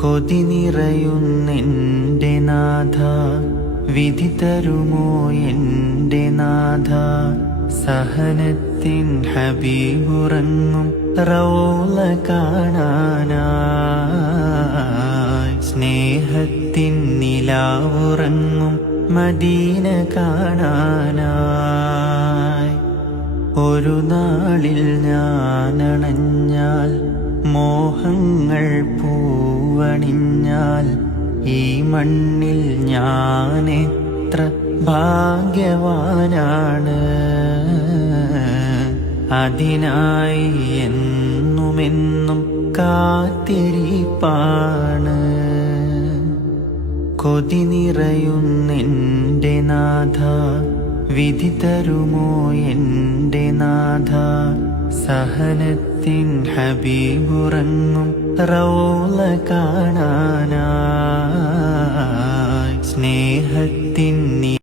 കൊതി നിറയുന്നെൻ്റെ നാഥ, വിധി തരുമോ എൻ്റെ നാഥ. സഹനത്തിൻ ഹബീബുറങ്ങും റൗള കാണാനായി, സ്നേഹത്തിൻ നിലാവുറങ്ങും മദീന കാണാനായി. ഒരു നാളിൽ ഞാനണഞ്ഞാൽ, മോഹങ്ങൾ പൂവണിഞ്ഞാൽ, ഈ മണ്ണിൽ ഞാനെത്ര ഭാഗ്യവാനാണ്. അതിനായി എന്നുമെന്നും കാത്തിരിപ്പാണ്. കൊതി നിറയുന്നെൻ്റെ നാഥ, വിധി തരുമോ എൻ്റെ നാഥ. സഹനത്തിൻ ഹബീബുറങ്ങും റൗള കാണാനായി, സ്നേഹത്തിൻ